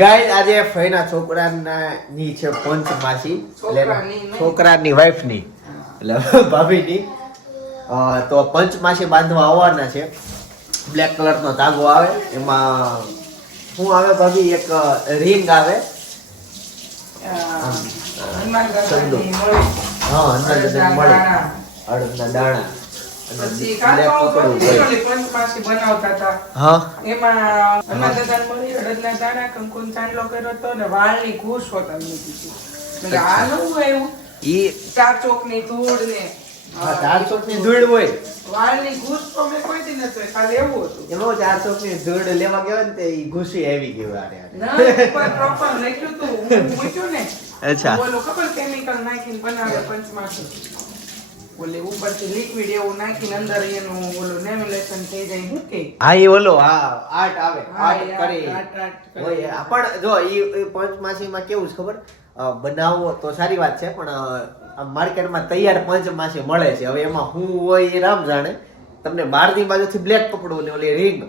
Guys આજે ફઈના છોકરાની છે પંચમાસી એટલે છોકરાની વાઈફની એટલે ભાભીની તો પંચમાસી બાંધવા આવવાના છે. બ્લેક કલરનો ધાગો આવે એમાં શું આવે ભાભી એક રિંગ આવે હા અંદર મળે અડદના દાણા પછી પંચમાસી બનાવતા હતા. હા એમાં હનુમાન દાદાને મળી અડદના દાણા કંકુનો ચાંદલો કર્યો હતો ને વાળની ઘૂસ હોતા મૂકી આ નવું આવ્યું ઈ ચાર ચોકની ધૂળ ને હા 4 ચોકની ધૂળ હોય વાળની ઘૂસ તો મેં કોઈ દી નતો ખાલી એવું હતું એમાં 4 ચોકની ધૂળ લેવા ગયો ને તે ઈ ઘૂસી આવી ગયું આરે ના ઉપર પ્રોપર લખ્યું હતું હું મૂક્યું ને અચ્છા બોલો ખબર કેમિકલ નાખીને બનાવે પંચમાસી ઓલે ઉપરથી લિક્વિડ એવું નાખીને અંદર એનું ઓલું લેમિનેશન થઈ જાય શું કે હા ઈ ઓલો હા આર્ટ આવે આર્ટ કરી આર્ટ હોય પણ જો ઈ પંચમાસીમાં કેવું છે ખબર બનાવો તો સારી વાત છે પણ માર્કેટમાં તૈયાર પંચમાસી મળે છે. હવે એમાં શું હોય એ રામ જાણે. તમને બહારની બાજુથી બ્લેક પકડવું ને ઓલી રિંગ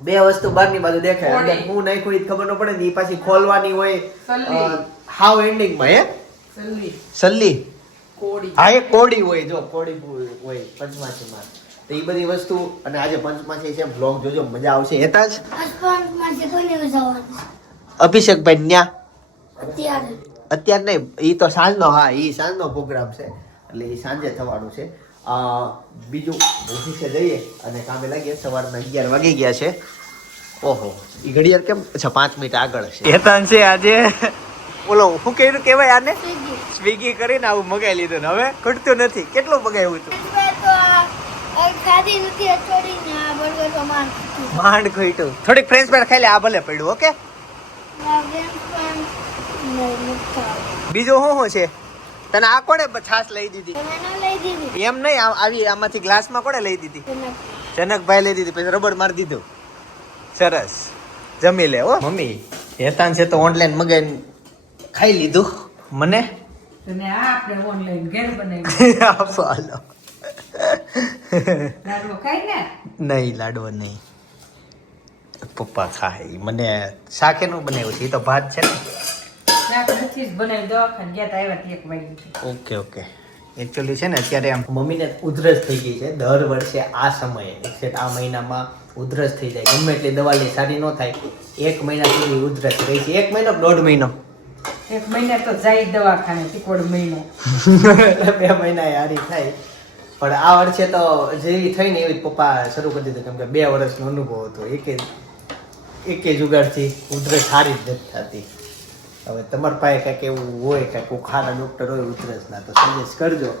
બે વસ્તુ બહારની બાજુ દેખાય અંદર હું નાખ્યું ઈ ખબર ન પડે ને ઈ પાછી ખોલવાની હોય હાવ એન્ડિંગમાં હે સલ્લી કોડી હા એ કોડી હોય જો કોડી હોય પંચમાસીમાં તો એ બધી વસ્તુ અને આજે પંચમાસી છે બ્લોગ જોજો મજા આવશે. હેતા જ અભિષેકભાઈ ન્યા અત્યારે નહીં ઈ તો સાંજનો હા ઈ સાંજનો પ્રોગ્રામ છે એટલે ઈ સાંજે થવાનું છે. બીજું ઓફિસે જઈએ અને કામે લાગીએ સવારના 11 વાગી ગયા છે. ઓહો ઈ ઘડિયાળ કેમ અચ્છા 5 મિનિટ આગળ છે. હેતાન છે આજે બોલો શું કર્યું કેવાય આને સ્વિગી કરીને આવું મગાઈ લીધું ને હવે ઘટતું નથી. કેટલું મગાવ્યું હતું માંડ ખોઈટું થોડીક ફ્રેન્ચ ફ્રાઈઝ ખાઈ લે આ ભલે પડ્યું ઓકે. બીજું શું છે તને આ કોણે છાશ લઈ દીધી એમ નહીં આવી આમાંથી ગ્લાસમાં કોણે લઈ દીધી જનકભાઈ લઈ દીધી પછી રબડ મારી દીધું સરસ જમી લે હો મમ્મી. હેતાન છે તો ઓનલાઈન મગાઈને ખાઈ લીધું મને અને આ આપણે ઓનલાઈન ઘેર બનાવી આપો હાલો લાડવો ખાઈ ને નહીં લાડવો નહીં પપ્પા ખાય મને શાકેનું બનાવ્યું છે એ તો ભાત છે ને શાક નથી જ બનાવી દવાખાને ગયા તા આવ્યા 1 વાગે. ઓકે ઓકે એકચ્યુઅલી છે ને અત્યારે આમ મમ્મીને ઉધરસ થઈ ગઈ છે. દર વર્ષે આ સમયે એક્ઝેક્ટ આ મહિનામાં ઉધરસ થઈ જાય ગમે એટલી દવા લે સારી ન થાય 1 મહિના સુધી ઉધરસ રહી છે. 1 મહિનો 1.5 મહિનો 1 મહિના તો જાય દવાખાને 1.5 મહિનો 2 મહિના હારી થાય પણ આ વર્ષે તો જેવી થઈ ને એવી પપ્પા શરૂ કરી દીધું કેમ કે 2 વર્ષનો અનુભવ હતો. એકે જુગાડથી ઉધરસ સારી જ નથી થતી. હવે તમારા પાસે કંઈક એવું હોય કે કોઈ ખારા ડૉક્ટર હોય ઉધરસના તો સજેસ્ટ કરજો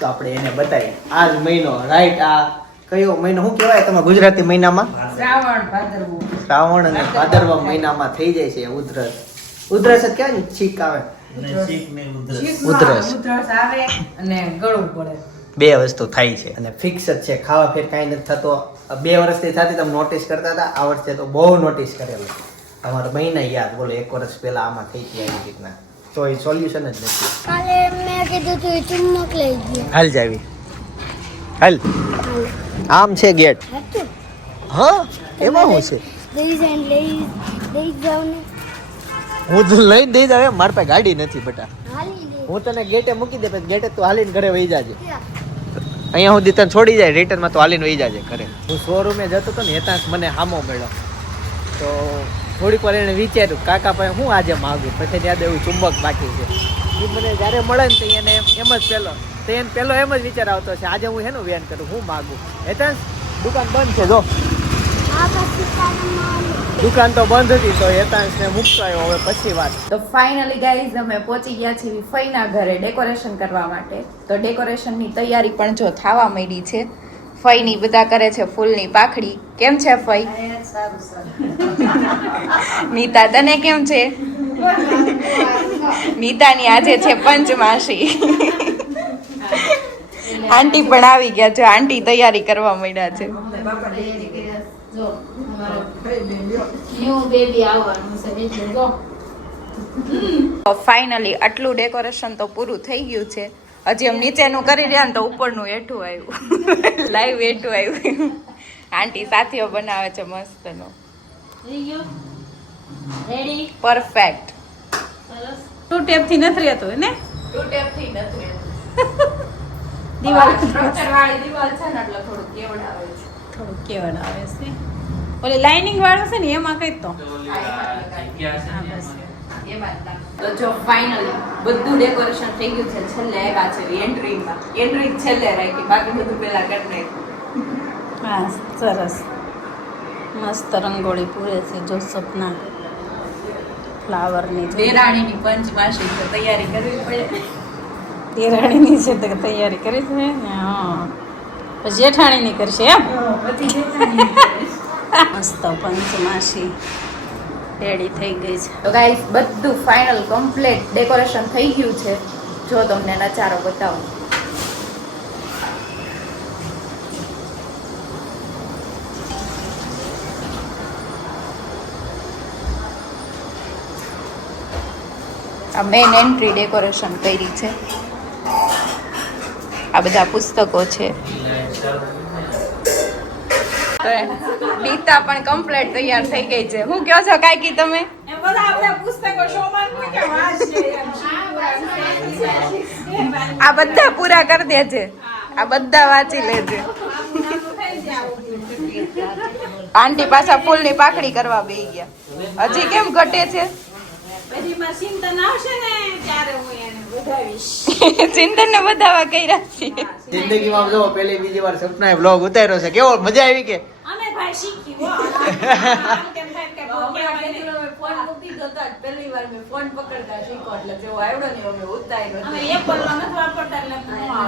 તો આપણે એને બતાવીએ. આ જ મહિનો રાઈટ આ કયો મહિનો શું કહેવાય તમારા ગુજરાતી મહિનામાં શ્રાવણ અને ભાદરવા મહિનામાં થઈ જાય છે ઉધરસ. ઉધરસ જ કહેવાય ને છીક આવે ઉધરસ આવે અને ગળવું પડે 2 વસ્તુ થાય છે અને ફિક્સ જ છે. ખાવા ફેર કાંઈ નથી થતો. 2 વર્ષથી થતી તમે નોટિસ કરતા હતા આ વર્ષે તો બહુ નોટિસ કરેલું. તમારા મહિના યાદ બોલો 1 વર્ષ પહેલા આમાં થઈ ગયા એવી રીતના તો એ સોલ્યુશન જ નથી. કાલે મેં કીધું તું ચુમ્મક લઈ ગયો હાલ જાવી હાલ આમ છે ગેટ હા એમાં શું છે લઈ જાવ ને હું તો લઈને દઈ જાવ મારા પાસે ગાડી નથી બેટા. હાલી લે હું તને ગેટે મૂકી દે પછી ગેટે તું હાલીને ઘરે વહી જાજે. અહીંયા હું તને છોડી જાય રિટર્નમાં તો હાલીને વહી જાજે ઘરે. હું શોરૂમે જતો હતો ને હેતાંશ મને હામો મળ્યો તો થોડીક વાર એને વિચાર્યું કાકા પાસે હું આજે માગું પછી યાદ એવું ચુંબક બાકી છે એ મને જ્યારે મળે ને તો એને એમ જ પહેલો એમ જ વિચાર આવતો છે આજે હું એનું વેન કરું હું માગું. હેતાંશ દુકાન બંધ છે જો દુકાન તો બંધ હતી તો હેતાંશને મૂકતો આવ્યો હવે પછી વાત. તો ફાઇનલી ગાઈઝ અમે પહોંચી ગયા છીએ ફઈના ઘરે ડેકોરેશન કરવા માટે. તો ડેકોરેશનની તૈયારી પણ જો થવા માંડી છે. ફઈની બધા કરે છે ફૂલની પાખડી. કેમ છે ફઈ? નીતા તને કેમ છે? નીતાની આજે છે પંચમાસી. આંટી પણ આવી ગયા છે. આંટી તૈયારી કરવા માંડ્યા છે. ફાઇનલી આટલું ડેકોરેશન તો પૂરું થઈ ગયું છે. હજી એમ નીચેનું કરી રહ્યા ને તો ઉપરનું હેઠું આવ્યું લાઈવ હેઠું આવ્યું. આંટી સાથીઓ બનાવે છે મસ્તનો. Ready perfect. સરસ ટુ ટેપ થી નથી રહેતો ને ટુ ટેપ થી નથી દિવાલ સ્ટ્રક્ચર વાળી દિવાલ છે ને એટલે થોડું કેવડાવે છે. થોડું કેવડ આવે છે ઓલી લાઇનિંગ વાળું છે ને એમાં કઈ તો તો જો ફાઇનલી બધું ડેકોરેશન થઈ ગયું છે. છેલ્લે આવ્યા છે એન્ટ્રી છેલ્લે રાખી, બાકી બધું પહેલા કરી નાખ્યું. હા સરસ મસ્ત રંગોળી પૂરે છે જો સપના ફ્લાવરની દેરાણીની પંચમાસી છે, તૈયારી કરવી પડે. દેરાણીની છે તો તૈયારી કરી છે ને હા પછી જેઠાણીની કરશે એમ બધી દેરાણી મસ્ત પંચમાસી રેડી થઈ ગઈ છે. તો ગાઈસ બધું ફાઇનલ કમ્પ્લીટ ડેકોરેશન થઈ ગયું છે. જો તમને નજારો બતાવું. આ મેઇન એન્ટ્રી ડેકોરેશન કરી છે. આ બધા પુસ્તકો છે. તો નીતા પણ કમ્પ્લીટ તૈયાર થઈ ગઈ છે. હું કહો છો કાકી તમે? આ બધા પૂરા કરી દે છે. આ બધા વાંચી લે છે. આંટી પાછા ફૂલની પાકડી કરવા બેસી ગયા. હજી કેમ ઘટે છે? ચિંતન ને વધાવા કર્યા છે. જિંદગીમાં જો પહેલી બીજી વાર સપનાએ વ્લોગ ઉતાર્યો છે. કેવો મજા આવી કે? પહેલી વાર મેં ફોન પકડતા શીખો એટલે જેવો આવ્યો ને અમે ઉતાર્યો.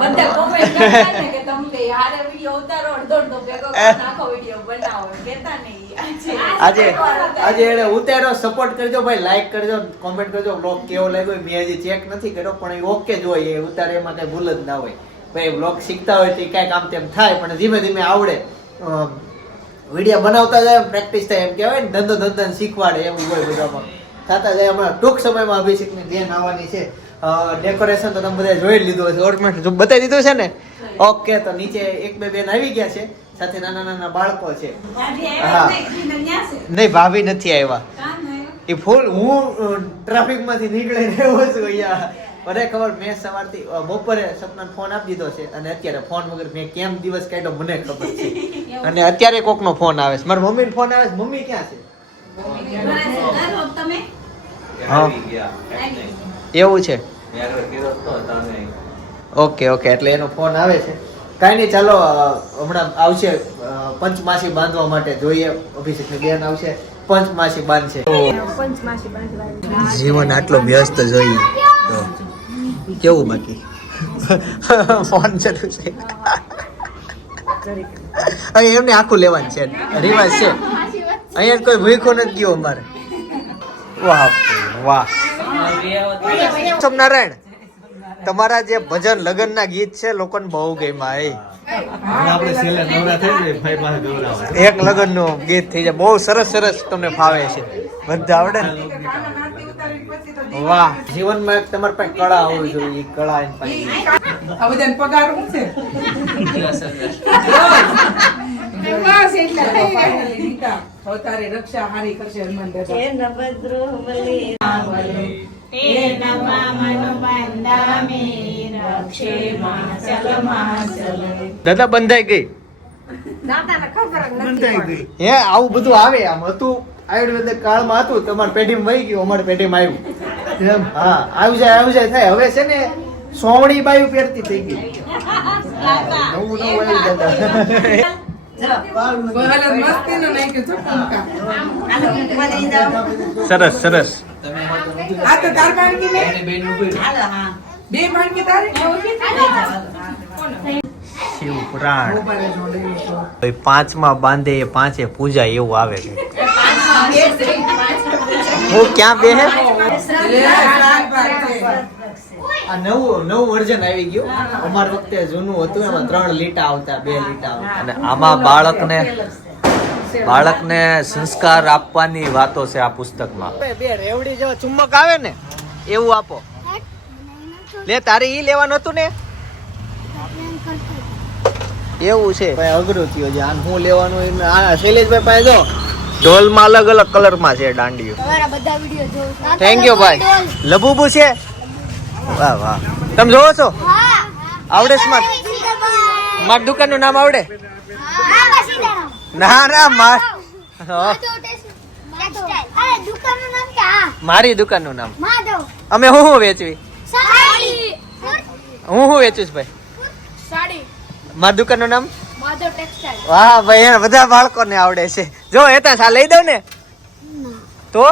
બધા કોમેન્ટ કરતા ને કે તમે યાર વિડિયો ઉતારો અડધો ભેગો આખો વિડિયો બનાવો કેતા નહીં. આજે એને ઉતાર્યો. સપોર્ટ કરજો ભાઈ, લાઈક કરજો, કોમેન્ટ કરજો. વ્લોગ કેવો લાગ્યો મેં હજી ચેક નથી કર્યો, પણ એ ઓકે જ હોય. એ ઉતારે એમાં કઈ ભૂલ જ ના હોય. ભાઈ વ્લોગ શીખતા હોય તો કઈ કામ તેમ થાય, પણ ધીમે ધીમે આવડે. વિડીયો બનાવતા જાય પ્રેક્ટિસ થાય એમ કહેવાય ને, ધંધો શીખવાડે એવું હોય બધામાં. થતા જાય. હમણાં ટૂંક સમયમાં અભિષેકની બેન આવવાની છે. ડેકોરેશન તો તમે બધા જોઈ લીધું હશે, ઓર્નામેન્ટ બતાવી દીધું છે ને. ઓકે, તો નીચે એક બે બેન આવી ગયા છે, સાથે નાના નાના બાળકો છે. હા નહીં, ભાભી નથી આવ્યા. એ ફૂલ હું ટ્રાફિક માંથી નીકળી રહ્યો છું અહીંયા. મને ખબર, મેં સવારથી બપોરે સપનાને ફોન આપી દીધો છે, અને અત્યારે ફોન વગર મેં કેમ દિવસ કાઢ્યો મને ખબર છે. અને અત્યારે કોકનો ફોન આવે છે, મારા મમ્મીનો ફોન આવે છે. મમ્મી ક્યાં છે? હા એવું છે. ઓકે, એટલે એનો ફોન આવે છે. કાંઈ નહીં, ચાલો હમણાં આવશે પંચમાસી બાંધવા માટે. જોઈએ, અભિષેકની બેન આવશે, પંચમાસી બાંધશે. જીવન આટલો વ્યસ્ત જોઈએ તો કેવું બાકી ફોન ચાલુ છે. અહીં એમને આખું લેવાનું છે, રિવાજ છે. અહીંયા કોઈ ભૂખો નથી ગયો અમારે. વાહ. નારાયણ, તમારા જે ભજન લગ્નના ગીત છે લોકોને બહુ ગમ્યા. એક લગ્ન નું ગીત થઈ જાય, બહુ સરસ તમને ફાવે છે. બધા આવડે ને? વાહ. જીવનમાં એક તમારી પાસે કળા હોવી જોઈએ. કળા એની પાસે. આ બધાને પગાર શું છે? બસ એટલે ફાઇનલી નીતા અવતારે રક્ષા હારી કરશે હનુમાન દાદા બંધાઈ ગઈ. હે આવું બધું આવે. આમ હતું આયુર્વેદિક કાળમાં હતું, તમારી પેઢીમાં વહી ગયું, અમારી પેઢીમાં આવ્યું. હા, આવી જાય થાય. હવે છે ને સોવણી બાયું પહેરતી થઈ ગઈ. નવું આવ્યું દાદા. સરસ. આ તો તાર બાળકી બે બાળકી તારે શિવ પુરાણ. પાંચમાં બાંધે એ પાંચે પૂજા એવું આવે છે. હું ક્યાં બેહે? આ નવું વર્ઝન આવી ગયું. અમારા વખતે જૂનું હતું, એમાં 3 લીટા આવતા, 2 લીટા આવતા. અને આમાં બાળકને સંસ્કાર આપવાની વાતો છે આ પુસ્તકમાં. બે રેવડી જેવા ચુમ્બક આવે ને એવું આપો. લે, તારે ઈ લેવાનું હતું ને? એવું છે ભાઈ, અઘરું થયું છે. આને હું લેવાનું? આ શૈલેષભાઈ પાસે જો ઢોલમાં અલગ અલગ કલરમાં છે દાંડિયું. તમારા બધા વિડીયો જોઉં છું. થેન્ક યુ ભાઈ. લબુબુ છે. વાહ વાહ. તમે જોવો છો? હા. આવડે છે માર? મારી દુકાનનું નામ આવડે? ના ના માર હા. દુકાનનું નામ ક્યાં? મારી દુકાનનું નામ. માધવ. અમે હું વેચવી? સાડી. હું વેચું છું ભાઈ? સાડી. મારી દુકાનનું નામ? માધવ ટેક્સટાઇલ. વાહ ભાઈ એને બધા બાળકોને આવડે છે. જો એતા સા લઈ દઉં ને તો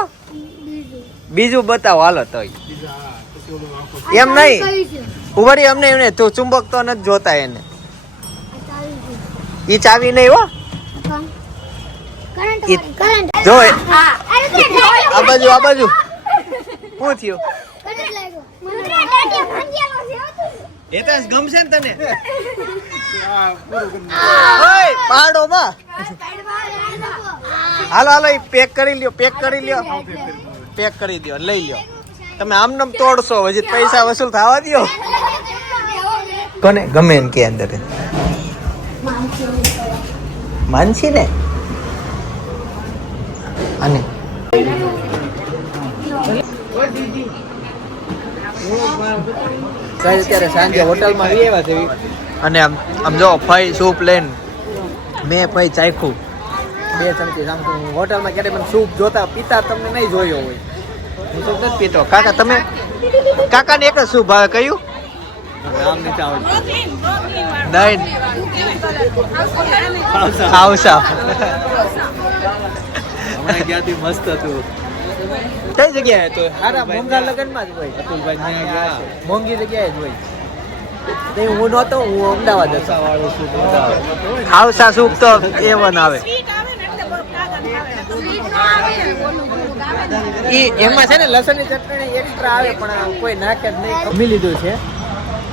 બીજું બતાવો હાલો તો એમ નહીં ઉભરી અમને એમને તું ચુંબક તો નથી જોતા એને ઈ ચાવી નહીં હો કરંટ. જો આ બાજુ શું થયું એતા ગમશે ને તને ઓય પાડો માં હાલો હાલો પેક કરી લ્યો પેક કરી દો લઈ લ્યો તમે આમનામ તોડશો હજી પૈસા વસૂલ થવા દો કોને ગમે ને કે અંદર માનસી ને અને અત્યારે સાંજે હોટલમાં આવી આવ્યા છે અને આમ જો ફઈ સૂપ લઈને મેં ફઈ ચાખ્યું 2 ચમચી સામતું હોટલમાં ક્યારે મને સૂપ જોતા પીતા તમને નહીં જોયો હોય હું સૂપ નથી પીતો કાકા તમે કાકાને એક જ સૂપ ભાવે કયું નામ નથી આવડતું નહીં ખાવસા હમણાં ક્યાંથી મસ્ત હતું કઈ જગ્યાએ તો સારા મોંઘા લગનમાં જ હોય અતુલભાઈ મોંઘી જગ્યાએ જ હોય તે હું નહોતો હું અમદાવાદ હતો ખાવસા સૂપ તો A1 આવે એમાં છે ને લસણની ચટણી એક્સ્ટ્રા આવે પણ કોઈ નાખે જ નહીં જમી લીધું છે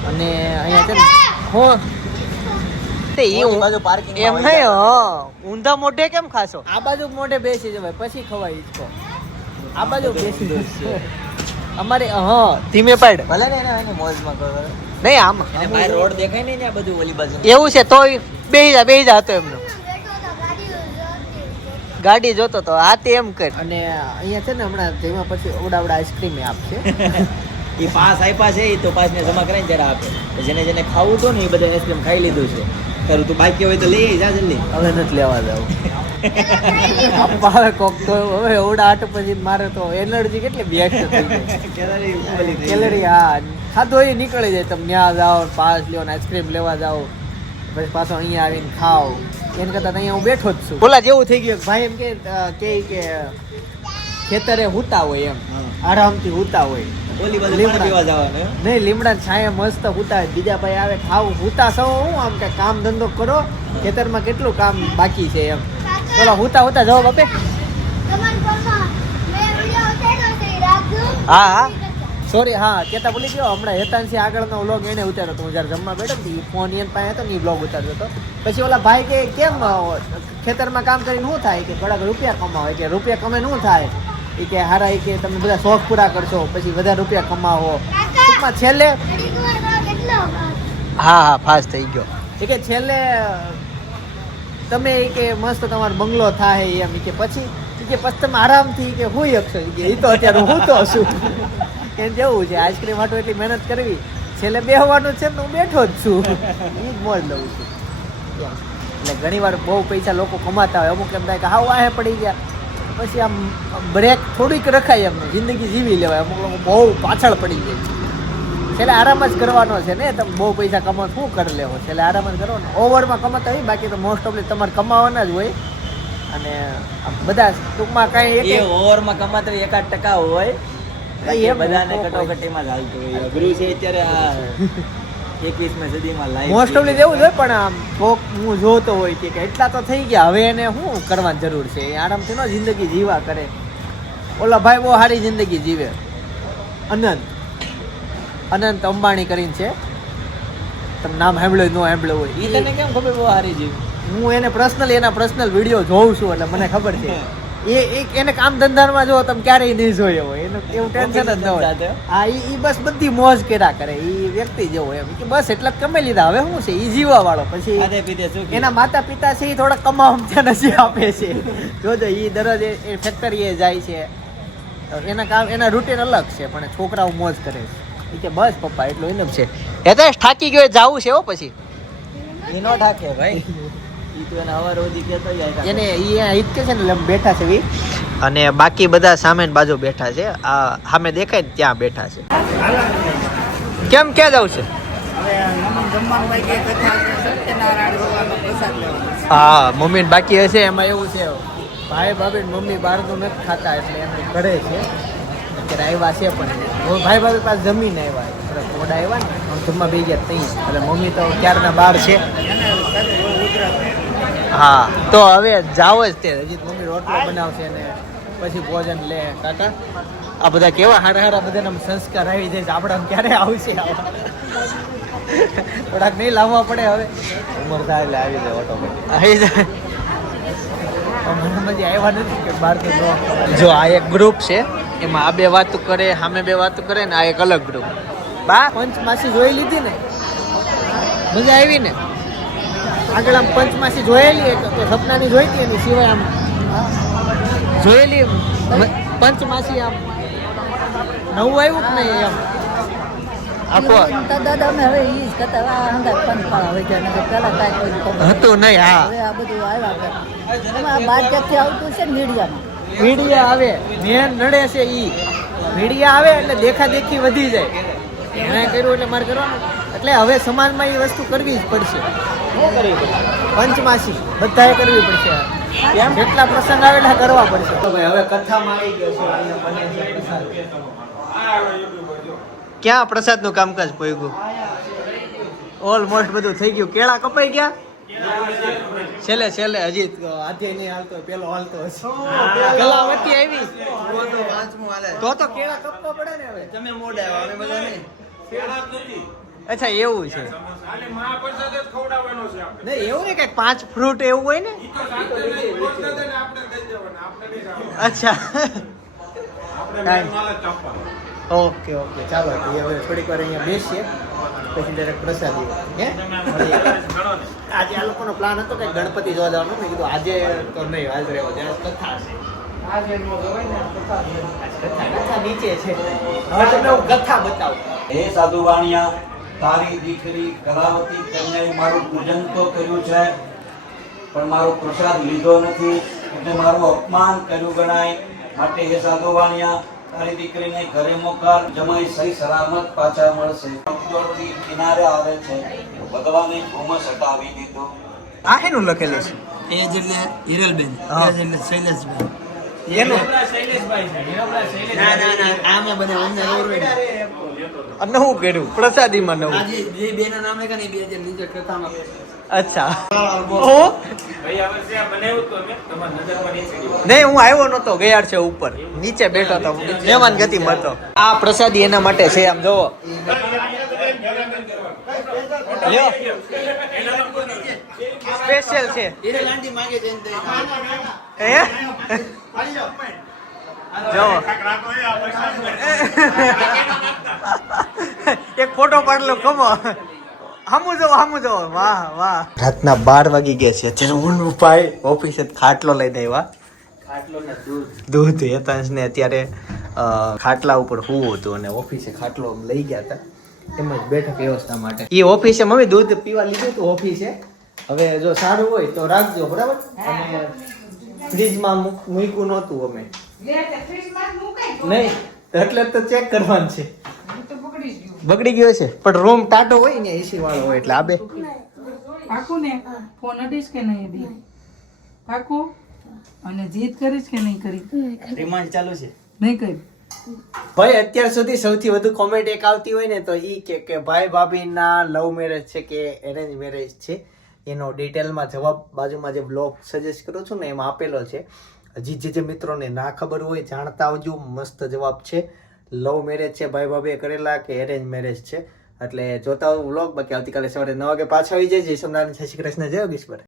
અને અહીંયા છે ને એમ નહીં ઊંધા મોઢે કેમ ખાશો આ બાજુ મોઢે બેસી જવાય પછી ખવાય ઈચકો આ બાજુ બેસી દો અમારે હા ધીમે પાડ ભલે ને એને મોજમાં કરો નહીં આમ એને બહાર રોડ દેખાય નહીં ને આ બધું ઓલી બાજુ એવું છે તો બેહી જા હતો એમનો ગાડી જોતો તો આ તે એમ કર અને અહીંયા છે ને હમણાં જેમાં પછી ઓડાવડા આઈસ્ક્રીમ આપશે એ પાસ આપ્યા છે એ તો પાસ ને જમા કરાવીને જરા આપે જેને જેને ખાવું હતું ને એ બધા આઈસ્ક્રીમ ખાઈ લીધું છે ખરું તું બાકી હોય તો લઈ જા જલ્દી હવે નથી લેવા જાવ કોક તો હવે ઓડા આટ પછી મારે તો એનર્જી કેટલી બેસ્ટ થઈ ગઈ કેલરી હા ખાધો એ નીકળી જાય તમે ત્યાં જાઓ પાસ લ્યો ને આઈસ્ક્રીમ લેવા જાઓ પછી પાછો અહીંયા આવીને ખાઓ એને કરતા અહીંયા હું બેઠો જ છું બોલા જેવું થઈ ગયું ભાઈ એમ કે ખેતરે હુતા હોય એમ આરામથી હુતા હોય ઓલી બાજુ પાણી પીવા જવાનું નહીં લીમડા છાયા મસ્ત હુતા હોય બીજા ભાઈ આવે ખાવું હુતા સૌ હું આમ કે કામ ધંધો કરો ખેતરમાં કેટલું કામ બાકી છે એમ બોલો હુતા જવાબ આપે હા હા સોરી હા કેતા બોલી ગયો હમણાં હેતાંશી આગળનો વ્લોગ એને ઉતાર્યો હતો હું જ્યારે જમવા બેઠો ને ફોન એન પાસે હતો ને એ વ્લોગ ઉતાર્યો હતો પછી ઓલા ભાઈ કે કેમ ખેતરમાં કામ કરીને શું થાય કે ઘણા રૂપિયા કમાવો કે રૂપિયા કમે શું થાય એ કે હારા એ કે તમે બધા શોખ પૂરા કરશો પછી વધારે રૂપિયા કમાવો ટૂંકમાં છેલ્લે હા ફાસ્ટ થઈ ગયો એ કે છેલ્લે તમે એ કે મસ્ત તમારો બંગલો થાય એમ કે પછી તમે આરામથી કે હું શકશો એ તો અત્યારે હું તો છું એમ જેવું છે આઈસ્ક્રીમ હાટું એટલી મહેનત કરવી છેલ્લે બેહવાનું છે ને હું બેઠો જ છું એ જ મોજ લઉં છું એટલે ઘણી વાર બહુ પૈસા લોકો કમાતા હોય અમુક એમ થાય કે હાવ વાહે પડી ગયા પછી આમ બ્રેક થોડીક રખાય એમને જિંદગી જીવી લેવાય અમુક લોકો બહુ પાછળ પડી જાય છેલ્લે આરામ જ કરવાનો છે ને તમે બહુ પૈસા કમાવો શું કરી લેવો છેલ્લે આરામ જ કરવાનો ઓવરમાં કમાતા હોય બાકી તો મોસ્ટ ઓફલી તમારે કમાવાના જ હોય અને બધા ટૂંકમાં કાંઈ એ ઓવરમાં કમાતો 1% હોય બધાને કટોકટીમાં જ હાલતું હોય અઘરું છે અત્યારે આ 21મી સદીમાં લાઈફ મોસ્ટ ઓફલી એવું જ હોય પણ આમ કોક હું જોતો હોય કે એટલા તો થઈ ગયા હવે એને શું કરવાની જરૂર છે એ આરામથી નો જિંદગી જીવા કરે ઓલા ભાઈ બહુ સારી જિંદગી જીવે અનંત અંબાણી કરીને છે તમે નામ સાંભળ્યું ન સાંભળ્યું હોય ઈ તને કેમ ખબર બહુ સારી જીવ હું એને એના પર્સનલ વિડીયો જોઉં છું એટલે મને ખબર છે એને કામ ધંધામાં જો તમે ક્યારેય નહીં જોયો હોય એનું એવું ટેન્શન જ ન હોય. હા ઈ બસ બધી મોજ કર્યા કરે ઈ વ્યક્તિ જેવો એમ કે બસ એટલે જ કમાઈ લીધા હવે શું છે ઈ જીવવા વાળો. પછી ખાધે પીધે સુખી. એના માતા પિતા છે એ થોડા કમાવા ત્યાં નસી આપે છે. જોજો ઈ દરરોજ એ ફેક્ટરીએ જાય છે એના કામ એના રૂટીન અલગ છે પણ છોકરાઓ મોજ કરે છે. ઈ કે બસ પપ્પા એટલું એમ છે. હેતેશ થાકી ગયો જાવું છે હો પછી ઈ નો ઠાકે ભાઈ. ઈ તો એના અવાર ઓધી કેતો જાય. એને ઈ હિત કે છે ને એટલે બેઠા છે ઈ અને બાકી બધા સામે બાજુ બેઠા છે. આ સામે દેખાય ને ત્યાં બેઠા છે. કેમ ક્યાં જાવ છે? હા મમ્મી બાકી હશે એમાં એવું છે ભાઈ ભાભી મમ્મી બહાર તો નથી ખાતા એટલે એમ ઘરે છે અત્યારે આવ્યા છે પણ ભાઈ ભાભી પાસે જમીને આવ્યા થોડા આવ્યા ને આમ જમવા બે ગયા તઈ એટલે મમ્મી તો ક્યારના બહાર છે. હા તો હવે જાવ જ તે હજી મમ્મી રોટલો બનાવશે ને પછી ભોજન લે કાકા. આ બધા કેવા હારા હારા બધાના સંસ્કાર આવી જાય છે આપણા ક્યારે આવશે થોડાક નહીં લાવવા પડે હવે ઉંમર થાય એટલે આવી જાય ઓટોમેટિક. આવી જાય મજા આવ્યા નથી કે બહાર તો જો આ એક ગ્રુપ છે એમાં આ બે વાતો કરે સામે બે વાતો કરે ને આ એક અલગ ગ્રુપ. બા પંચમાસી જોઈ લીધી ને મજા આવી ને આગળ આમ પંચમાસી જોયેલી એક તો સપનાની જોઈતી એની સિવાય આમ જોયેલી પંચમાસી આમ નવું આવ્યું જ નહીં એમ આખો દાદા અમે હવે ઈ જ કરતા હંગા ફન પાડા હોય છે ને પેલા કાંઈ કોઈ ખબર હતું નહીં. હા હવે આ બધું આવ્યા કરે એમાં બાર ક્યાંથી આવતું છે ને મીડિયામાં મીડિયા આવે મેન નડે છે ઈ મીડિયા આવે એટલે દેખા દેખી વધી જાય મેં કર્યું એટલે મારે કરવાનું એટલે હવે સમાજમાં એ વસ્તુ કરવી જ પડશે. પંચમાસી બધાએ કરવી પડશે જેટલા પ્રસંગ આવેલા કરવા પડશે. હવે કથામાં આવી ગયો છે અહીંયા બને છે પ્રસાદ. ક્યાં પ્રસાદનું કામકાજ પોઈગું ઓલમોસ્ટ બધું થઈ ગયું. કેળા કપાઈ ગયા છેલ્લે હજી આજે નહીં હાલતો પેલો હાલતો હશે કલાવતી આવી તો કેળા કપવા પડે ને હવે તમે મોડા આવ્યા અમે બધા નહીં. અચ્છા એવું છે નહીં એવું નહીં કઈક 5 ફ્રૂટ એવું હોય ને અચ્છા ઓકે ચાલો તો હવે થોડીક વાર અહીંયા બેસીએ પછી ડાયરેક્ટ પ્રસાદી હે આજે આ લોકોનો પ્લાન હતો કે ગણપતિ જોવા જવાનો મેં કીધું આજે તો નહીં હાલ રહેવો જ્યારે કથા છે કથા નીચે છે હવે તમને હું કથા બતાવું. હે સાધુ વાણિયા, તારી દીકરી કલાવતી કન્યાએ મારું પૂજન તો કર્યું છે પણ મારો પ્રસાદ લીધો નથી એટલે મારું અપમાન કર્યું ગણાય. માટે હે સાધુ વાણિયા, તારી દીકરીને ઘરે મોકલ, જમાઈ સહી સલામત પાછા મળશે. ઉત્તરથી કિનારે આવે છે ભગવાને ધુમ્મસ હટાવી દીધો. આ એનું લખેલું છે એ જ એટલે હિરલબેન, હા. એ જ એટલે શૈલેષભાઈ. એનું ના આમાં બધા અમને ઓરવે. અને હું કર્યું પ્રસાદીમાં નવું આજે જે બેના નામ લખ્યા ને એ બે જે નીચે કથામાં અચ્છા નહીં હું આવ્યો નતો ગયા છે ઉપર નીચે બેઠો હતો મહેમાન ગતિ મળતો. આ પ્રસાદી એના માટે છે આમ જોવો લ્યો સ્પેશિયલ છે લાંડી માંગે છે હે જો એક ફોટો પાડલો કમો હામું જો વાહ રાતના 12 વાગી ગયા છે અત્યારે હું ભાઈ ઓફિસે ખાટલો લઈને આવ્યા ખાટલો ને દૂધ હેતાંશ ને અત્યારે ખાટલા ઉપર હોવું હતું અને ઓફિસે ખાટલો લઈ ગયા હતા એમ જ બેઠક વ્યવસ્થા માટે. એ ઓફિસે મમ્મી દૂધ પીવા લીધું હતું ઓફિસે. હવે જો સારું હોય તો રાખજો બરાબર. અને ફ્રીજમાં મૂક્યું નહોતું અમે નહીં એટલે તો ચેક કરવાનું છે. બગડી ગયો છે પણ રૂમ ટાટો હોય ને એસી વાળો હોય એટલે આ બે પાકું ને ફોન અડીશ કે નહીં દી પાકું અને જીત કરીશ કે નહીં કરી રિમાન્ડ ચાલુ છે. નહીં કરી ભાઈ અત્યાર સુધી સૌથી વધુ કોમેન્ટ એક આવતી હોય ને તો ઈ કે ભાઈ ભાભીના લવ મેરેજ છે કે એરેન્જ મેરેજ છે એનો ડિટેલમાં જવાબ બાજુમાં જે બ્લોગ સજેસ્ટ કરું છું ને એમાં આપેલો છે. હજી જે મિત્રોને ના ખબર હોય જાણતા આવજો. મસ્ત જવાબ છે. લવ મેરેજ છે ભાઈ ભાભીએ કરેલા કે એરેન્જ મેરેજ છે એટલે જોતા હોય વ્લોગ. બાકી આવતીકાલે સવારે 9 વાગે પાછા આવી જાય. જય સોમનાથ, જય શ્રી કૃષ્ણ, જય યોગેશ્વર.